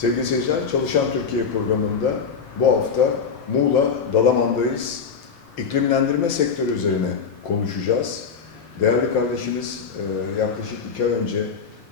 Sevgili seyirciler, Çalışan Türkiye programında bu hafta Muğla Dalaman'dayız. İklimlendirme sektörü üzerine konuşacağız. Değerli kardeşimiz e, yaklaşık iki ay önce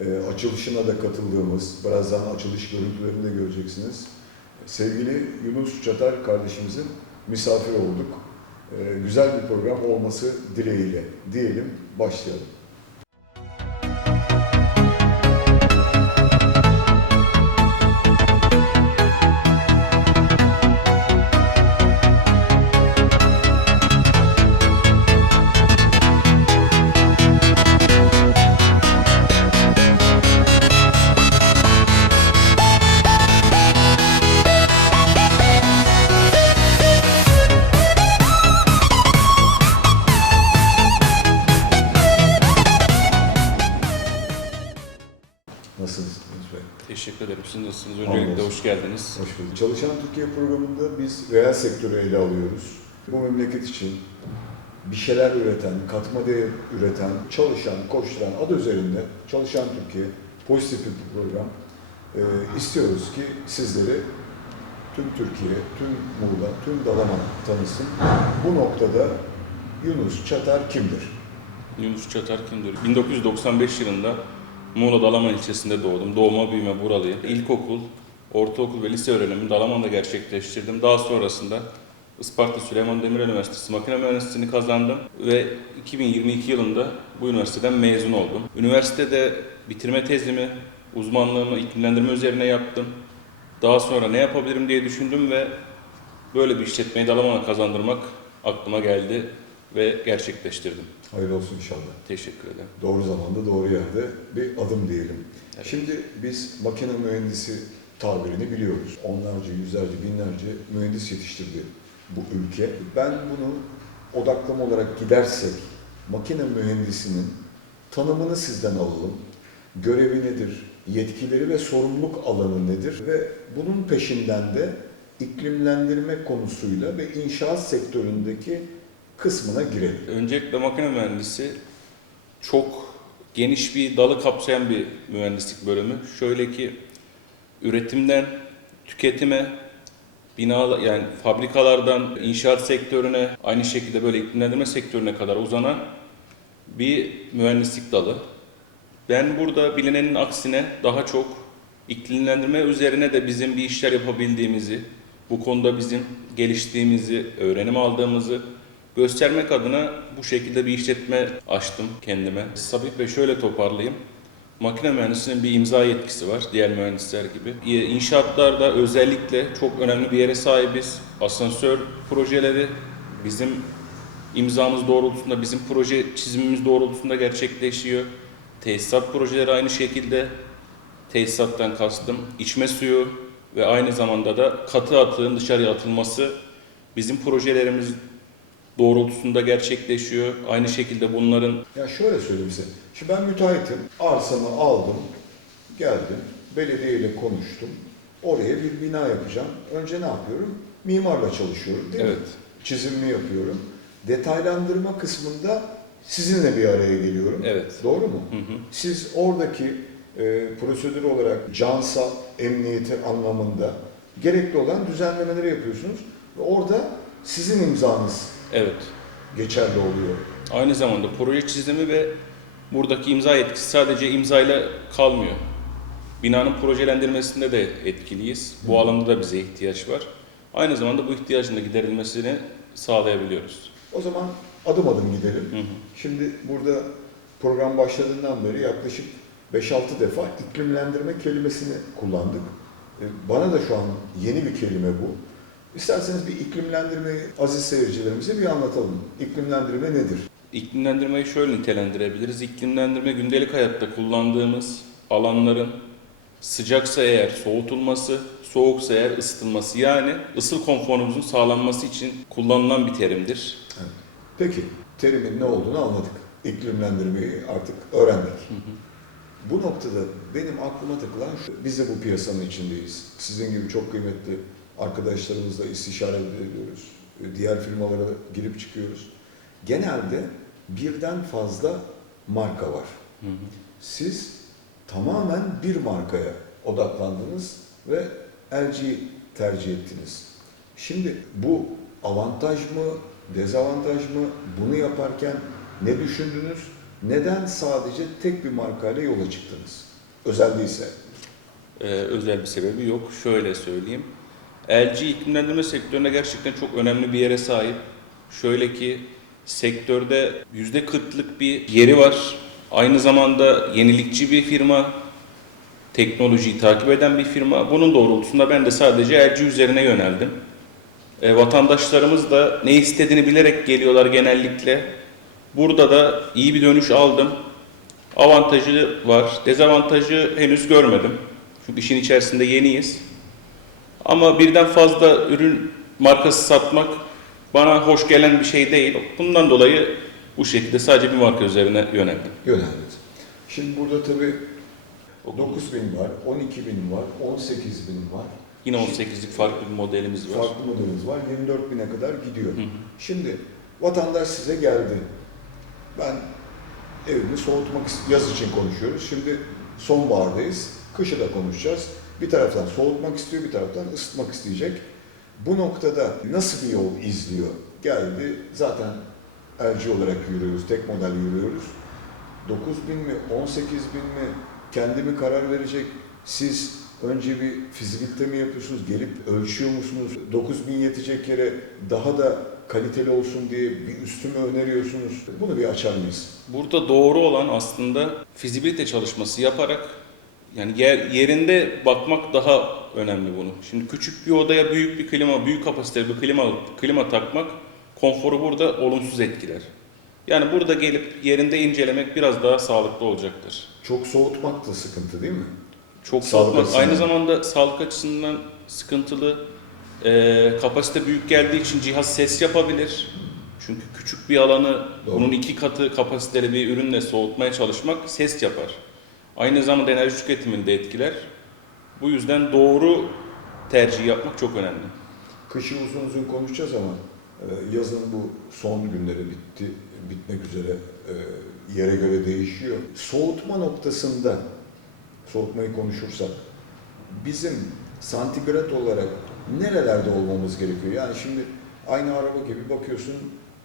e, açılışına da katıldığımız, birazdan açılış görüntülerini de göreceksiniz. Sevgili Yunus Çatar kardeşimizin misafir olduk. E, Güzel bir program olması dileğiyle diyelim, başlayalım. Teşekkür ederim. Siz nasılsınız? Öncelikle hoş geldiniz. Hoş bulduk. Çalışan Türkiye programında biz reel sektörü ele alıyoruz. Bu memleket için bir şeyler üreten, katma değer üreten, çalışan, koşturan adı üzerinde Çalışan Türkiye pozitif bir program. Ee, istiyoruz ki sizleri tüm Türkiye, tüm Muğla, tüm Dalaman tanısın. Bu noktada Yunus Çatar kimdir? Yunus Çatar kimdir? 1995 yılında Muğla Dalaman ilçesinde doğdum. Doğma büyüme buralıyım. İlkokul, ortaokul ve lise öğrenimimi Dalaman'da gerçekleştirdim. Daha sonrasında Isparta Süleyman Demirel Üniversitesi Makine Mühendisliğini kazandım ve 2022 yılında bu üniversiteden mezun oldum. Üniversitede bitirme tezimi, uzmanlığımı iklimlendirme üzerine yaptım. Daha sonra ne yapabilirim diye düşündüm ve böyle bir işletmeyi Dalaman'a kazandırmak aklıma geldi ve gerçekleştirdim. Hayırlı olsun inşallah. Teşekkür ederim. Doğru zamanda, doğru yerde bir adım diyelim. Evet. Şimdi biz makine mühendisi tabirini biliyoruz. Onlarca, yüzlerce, binlerce mühendis yetiştirdi bu ülke. Ben bunu odaklama olarak gidersek, makine mühendisinin tanımını sizden alalım. Görevi nedir? Yetkileri ve sorumluluk alanı nedir? Ve bunun peşinden de iklimlendirme konusuyla ve inşaat sektöründeki kısmına girelim. Öncelikle makine mühendisi çok geniş bir dalı kapsayan bir mühendislik bölümü. Şöyle ki üretimden tüketime, bina yani fabrikalardan inşaat sektörüne, aynı şekilde böyle iklimlendirme sektörüne kadar uzanan bir mühendislik dalı. Ben burada bilinenin aksine daha çok iklimlendirme üzerine de bizim bir işler yapabildiğimizi, bu konuda bizim geliştiğimizi, öğrenim aldığımızı göstermek adına bu şekilde bir işletme açtım kendime. Sabit Bey şöyle toparlayayım. Makine mühendisinin bir imza yetkisi var diğer mühendisler gibi. İnşaatlarda özellikle çok önemli bir yere sahibiz. Asansör projeleri bizim imzamız doğrultusunda, bizim proje çizimimiz doğrultusunda gerçekleşiyor. Tesisat projeleri aynı şekilde. Tesisattan kastım içme suyu ve aynı zamanda da katı atığın dışarıya atılması bizim projelerimiz doğrultusunda gerçekleşiyor. Aynı şekilde bunların Ya şöyle söyleyeyim size. Şimdi ben müteahhitim. Arsamı aldım. Geldim. Belediyeyle konuştum. Oraya bir bina yapacağım. Önce ne yapıyorum? Mimarla çalışıyorum değil mi? evet Çizimimi yapıyorum. Detaylandırma kısmında sizinle bir araya geliyorum. evet Doğru mu? hı hı. Siz oradaki e, prosedür olarak cansal emniyeti anlamında gerekli olan düzenlemeleri yapıyorsunuz. Ve orada sizin imzanız evet. geçerli oluyor. Aynı zamanda proje çizimi ve buradaki imza yetkisi sadece imzayla kalmıyor. Binanın projelendirmesinde de etkiliyiz. Bu alanda da bize ihtiyaç var. Aynı zamanda bu ihtiyacın da giderilmesini sağlayabiliyoruz. O zaman adım adım gidelim. Hı hı. Şimdi burada program başladığından beri yaklaşık 5-6 defa iklimlendirme kelimesini kullandık. E, Bana da şu an yeni bir kelime bu. İsterseniz bir iklimlendirmeyi aziz seyircilerimize bir anlatalım. İklimlendirme nedir? İklimlendirmeyi şöyle nitelendirebiliriz. İklimlendirme gündelik hayatta kullandığımız alanların sıcaksa eğer soğutulması, soğuksa eğer ısıtılması yani ısıl konforumuzun sağlanması için kullanılan bir terimdir. Peki, terimin ne olduğunu anladık. İklimlendirmeyi artık öğrendik. Hı hı. Bu noktada benim aklıma takılan şu, biz de bu piyasanın içindeyiz. Sizin gibi çok kıymetli arkadaşlarımızla istişare ediyoruz. Diğer firmalara girip çıkıyoruz. Genelde birden fazla marka var. Hı hı. Siz tamamen bir markaya odaklandınız ve LG'yi tercih ettiniz. Şimdi bu avantaj mı, dezavantaj mı? Bunu yaparken ne düşündünüz? Neden sadece tek bir markayla yola çıktınız? Özel değilse. Ee, özel bir sebebi yok. Şöyle söyleyeyim. LG iklimlendirme sektöründe gerçekten çok önemli bir yere sahip. Şöyle ki sektörde %40'lık bir yeri var. Aynı zamanda yenilikçi bir firma. Teknolojiyi takip eden bir firma. Bunun doğrultusunda ben de sadece LG üzerine yöneldim. E, vatandaşlarımız da ne istediğini bilerek geliyorlar genellikle. Burada da iyi bir dönüş aldım. Avantajı var. Dezavantajı henüz görmedim. Çünkü işin içerisinde yeniyiz. Ama birden fazla ürün markası satmak bana hoş gelen bir şey değil. Bundan dolayı bu şekilde sadece bir marka üzerine yöneldim. Yöneldiniz. Şimdi burada tabii 9 bin var, 12 bin var, 18 bin var. Yine 18'lik farklı bir modelimiz var. Farklı modelimiz var. 24 bine kadar gidiyor. Hı hı. Şimdi vatandaş size geldi. Ben evimi soğutmak yaz için konuşuyoruz. Şimdi sonbahardayız. Kışı da konuşacağız. Bir taraftan soğutmak istiyor, bir taraftan ısıtmak isteyecek. Bu noktada nasıl bir yol izliyor? Geldi zaten LG olarak yürüyoruz, tek model yürüyoruz. 9 bin mi, 18 bin mi, kendi mi karar verecek? Siz önce bir fizibilite mi yapıyorsunuz, gelip ölçüyor musunuz? 9 bin yetecek yere daha da kaliteli olsun diye bir üstü mü öneriyorsunuz? Bunu bir açar mıyız? Burada doğru olan aslında fizibilite çalışması yaparak yani yer, yerinde bakmak daha önemli bunu. Şimdi küçük bir odaya büyük bir klima, büyük kapasiteli bir klima, klima takmak konforu burada olumsuz etkiler. Yani burada gelip yerinde incelemek biraz daha sağlıklı olacaktır. Çok soğutmak da sıkıntı değil mi? Çok Sağlık soğutmak açısından. aynı zamanda sağlık açısından sıkıntılı. Ee, kapasite büyük geldiği için cihaz ses yapabilir. Çünkü küçük bir alanı Doğru. bunun iki katı kapasiteli bir ürünle soğutmaya çalışmak ses yapar. Aynı zamanda enerji tüketimini de etkiler. Bu yüzden doğru tercih yapmak çok önemli. Kışı uzun uzun konuşacağız ama e, yazın bu son günleri bitti, bitmek üzere e, yere göre değişiyor. Soğutma noktasında, soğutmayı konuşursak, bizim santigrat olarak nerelerde olmamız gerekiyor? Yani şimdi aynı araba gibi bakıyorsun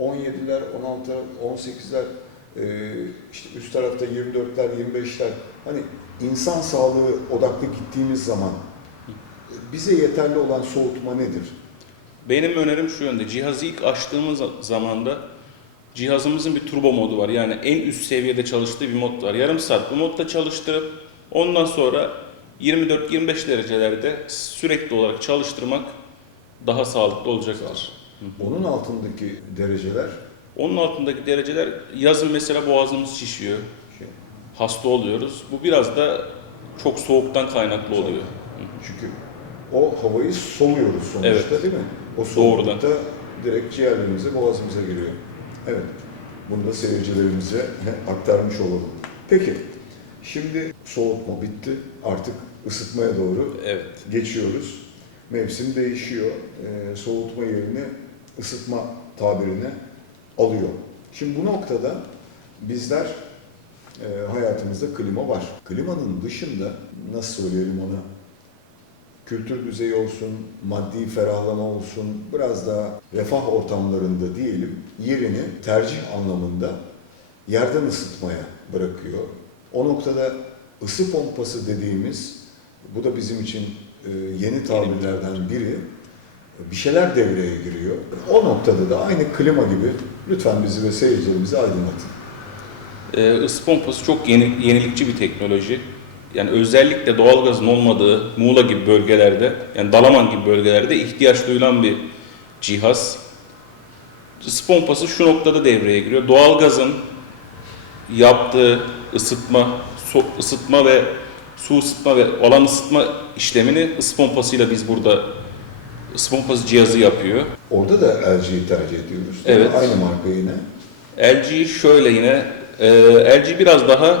17'ler, 16'lar, 18'ler, e, işte üst tarafta 24'ler, 25'ler. Hani insan sağlığı odaklı gittiğimiz zaman bize yeterli olan soğutma nedir? Benim önerim şu yönde. Cihazı ilk açtığımız zamanda cihazımızın bir turbo modu var. Yani en üst seviyede çalıştığı bir mod var. Yarım saat bu modda çalıştırıp ondan sonra 24-25 derecelerde sürekli olarak çalıştırmak daha sağlıklı olacaktır. Onun altındaki dereceler Onun altındaki dereceler yazın mesela boğazımız şişiyor, hasta oluyoruz. Bu biraz da çok soğuktan kaynaklı oluyor. çünkü o havayı soluyoruz sonuçta Evet. değil mi? O Doğrudan. soğuklukta direkt ciğerlerimize, boğazımıza giriyor. Evet. Bunu da seyircilerimize aktarmış olalım. Peki, şimdi soğutma bitti. Artık ısıtmaya doğru Evet. geçiyoruz. Mevsim değişiyor. Ee, soğutma yerine ısıtma tabirine alıyor. Şimdi bu noktada bizler e, hayatımızda klima var. Klimanın dışında nasıl söyleyelim ona kültür düzeyi olsun, maddi ferahlama olsun, biraz daha refah ortamlarında diyelim yerini tercih anlamında yerden ısıtmaya bırakıyor. O noktada ısı pompası dediğimiz, bu da bizim için e, yeni tabirlerden biri, bir şeyler devreye giriyor. O noktada da aynı klima gibi lütfen bizi ve seyircilerimizi aydınlatın. Ee, ısı pompası çok yeni, yenilikçi bir teknoloji. Yani özellikle doğalgazın olmadığı Muğla gibi bölgelerde, yani Dalaman gibi bölgelerde ihtiyaç duyulan bir cihaz. Isı pompası şu noktada devreye giriyor. Doğalgazın yaptığı ısıtma, su ısıtma ve su ısıtma ve alan ısıtma işlemini ısı pompasıyla biz burada ısı pompası cihazı yapıyor. Orada da LG'yi tercih ediyoruz. Evet. Aynı marka yine. LG şöyle yine, e, LG biraz daha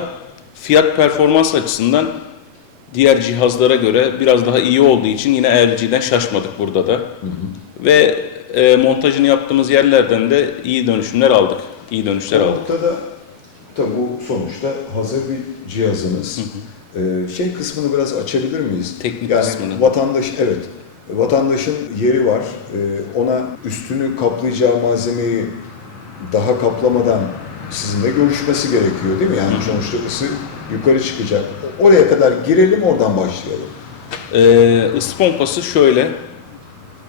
fiyat performans açısından diğer cihazlara göre biraz daha iyi olduğu için yine LG'den şaşmadık burada da. Hı hı. Ve e, montajını yaptığımız yerlerden de iyi dönüşümler aldık. İyi dönüşler Bu aldık. noktada tabii bu sonuçta hazır bir cihazınız. Ee, şey kısmını biraz açabilir miyiz? Teknik yani kısmını. vatandaş evet vatandaşın yeri var. Ee, ona üstünü kaplayacağı malzemeyi daha kaplamadan sizinle görüşmesi gerekiyor değil mi? Yani sonuçta ısı yukarı çıkacak. Oraya kadar girelim oradan başlayalım. Ee, ısı pompası şöyle,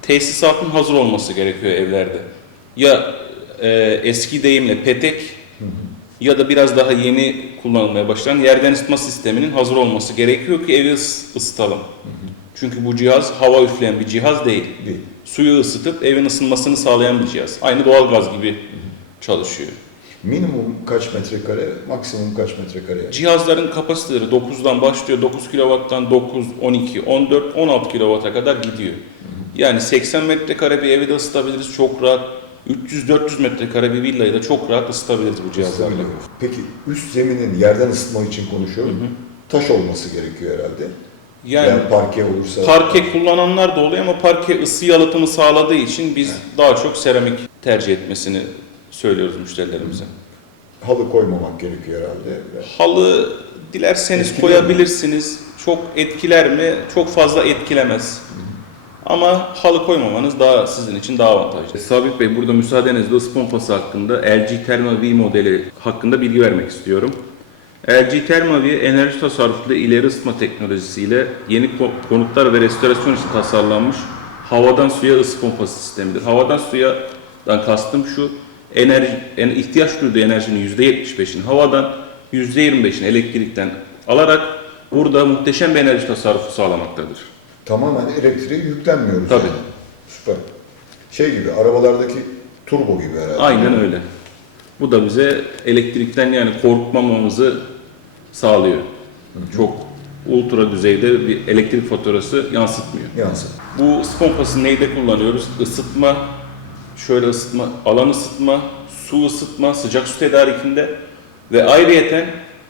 tesisatın hazır olması gerekiyor evlerde. Ya e, eski deyimle petek Hı hı. ya da biraz daha yeni kullanılmaya başlayan yerden ısıtma sisteminin hazır olması gerekiyor ki evi ıs- ısıtalım. Çünkü bu cihaz hava üfleyen bir cihaz değil. Değil. Suyu ısıtıp evin ısınmasını sağlayan bir cihaz. Aynı doğalgaz gibi çalışıyor. Minimum kaç metrekare, maksimum kaç metrekare? yani? Cihazların kapasiteleri 9'dan başlıyor. 9 kW'dan 9, 12, 14, 16 kW'a kadar gidiyor. Yani 80 metrekare bir evi de ısıtabiliriz çok rahat. 300-400 metrekare bir villayı da çok rahat ısıtabiliriz bu cihazlarla. Peki üst zeminin yerden ısıtma için konuşuyorum. Hı hı. Taş olması gerekiyor herhalde. Yani Yani parke olursa. parke kullananlar da oluyor ama parke ısı yalıtımı sağladığı için biz daha çok seramik tercih etmesini söylüyoruz müşterilerimize. halı koymamak gerekiyor herhalde. Halı dilerseniz Etkiliyor mu? koyabilirsiniz. Çok etkiler mi? Çok fazla etkilemez. Ama halı koymamanız daha sizin için daha avantajlı. Sabit Bey burada müsaadenizle ısı pompası hakkında LG Therma V modeli hakkında bilgi vermek istiyorum. LG Therma V enerji tasarruflu ileri ısıtma teknolojisiyle yeni ko- konutlar ve restorasyon için tasarlanmış havadan suya ısı pompası sistemidir. Havadan suyadan kastım şu, enerji, yani ihtiyaç duyduğu enerjinin %75'ini havadan, %25'ini elektrikten alarak burada muhteşem bir enerji tasarrufu sağlamaktadır. Tamamen elektriğe yüklenmiyoruz. Tabii. yani. Süper. Şey gibi arabalardaki turbo gibi herhalde. Aynen öyle. Bu da bize elektrikten yani korkmamamızı sağlıyor. Çok ultra düzeyde bir elektrik faturası yansıtmıyor. Yansın. Bu ısı pompasını neyde kullanıyoruz? Isıtma, şöyle ısıtma, alan ısıtma, su ısıtma, sıcak su tedarikinde ve ayrıyeten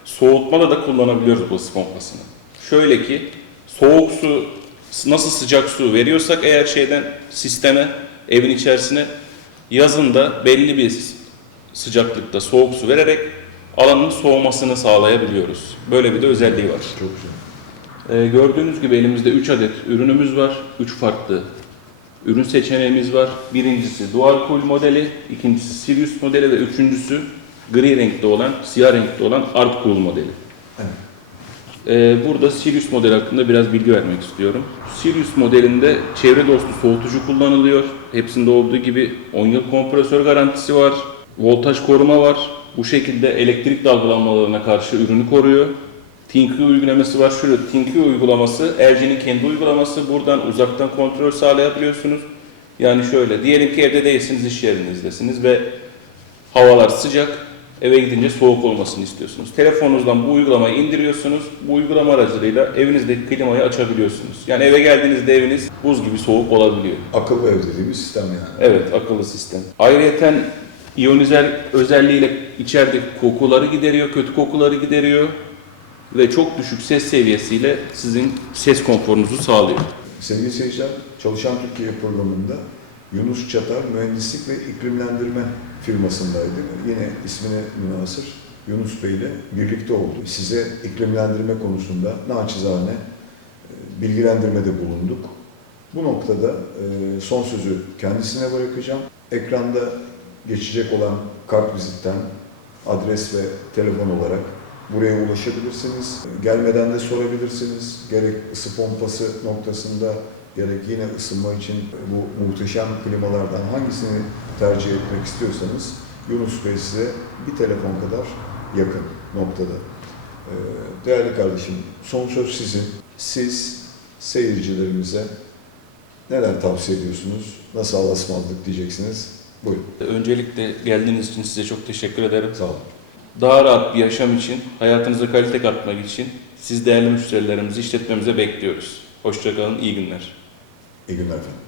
soğutmada da kullanabiliyoruz bu ısı pompasını. Şöyle ki soğuk su nasıl sıcak su veriyorsak eğer şeyden sisteme, evin içerisine yazın da belli bir sıcaklıkta soğuk su vererek alanın soğumasını sağlayabiliyoruz. Böyle bir de özelliği var. Çok güzel. Ee, gördüğünüz gibi elimizde 3 adet ürünümüz var. 3 farklı ürün seçeneğimiz var. Birincisi Dual Cool modeli, ikincisi Sirius modeli ve üçüncüsü gri renkte olan, siyah renkte olan Art Cool modeli. Evet. Ee, burada Sirius modeli hakkında biraz bilgi vermek istiyorum. Sirius modelinde çevre dostu soğutucu kullanılıyor. Hepsinde olduğu gibi 10 yıl kompresör garantisi var. Voltaj koruma var. Bu şekilde elektrik dalgalanmalarına karşı ürünü koruyor. ThinQ uygulaması var. Şurada ThinQ uygulaması, LG'nin kendi uygulaması. Buradan uzaktan kontrol sağlayabiliyorsunuz. Yani şöyle, diyelim ki evde değilsiniz, iş yerinizdesiniz ve havalar sıcak, eve gidince soğuk olmasını istiyorsunuz. Telefonunuzdan bu uygulamayı indiriyorsunuz. Bu uygulama aracılığıyla evinizdeki klimayı açabiliyorsunuz. Yani eve geldiğinizde eviniz buz gibi soğuk olabiliyor. Akıllı ev dediğimiz sistem yani. Evet, akıllı sistem. Ayrıyeten iyonizer özelliğiyle içerideki kokuları gideriyor, kötü kokuları gideriyor ve çok düşük ses seviyesiyle sizin ses konforunuzu sağlıyor. Sevgili seyirciler, Çalışan Türkiye programında Yunus Çatar Mühendislik ve İklimlendirme firmasındaydı. Yine ismine münasır Yunus Bey ile birlikte oldu. Size iklimlendirme konusunda naçizane e, bilgilendirmede bulunduk. Bu noktada e, son sözü kendisine bırakacağım. Ekranda geçecek olan kart vizitten adres ve telefon olarak buraya ulaşabilirsiniz. Gelmeden de sorabilirsiniz. Gerek ısı pompası noktasında gerek yine ısınma için bu muhteşem klimalardan hangisini tercih etmek istiyorsanız Yunus Bey size bir telefon kadar yakın noktada. Ee, Değerli kardeşim, son söz sizin. Siz seyircilerimize neler tavsiye ediyorsunuz? Nasıl Allah'a ısmarladık diyeceksiniz? Buyurun. Öncelikle geldiğiniz için size çok teşekkür ederim. Sağ olun. Daha rahat bir yaşam için, hayatınıza kalite katmak için siz değerli müşterilerimizi işletmemize bekliyoruz. Hoşçakalın, iyi günler. İyi günler efendim.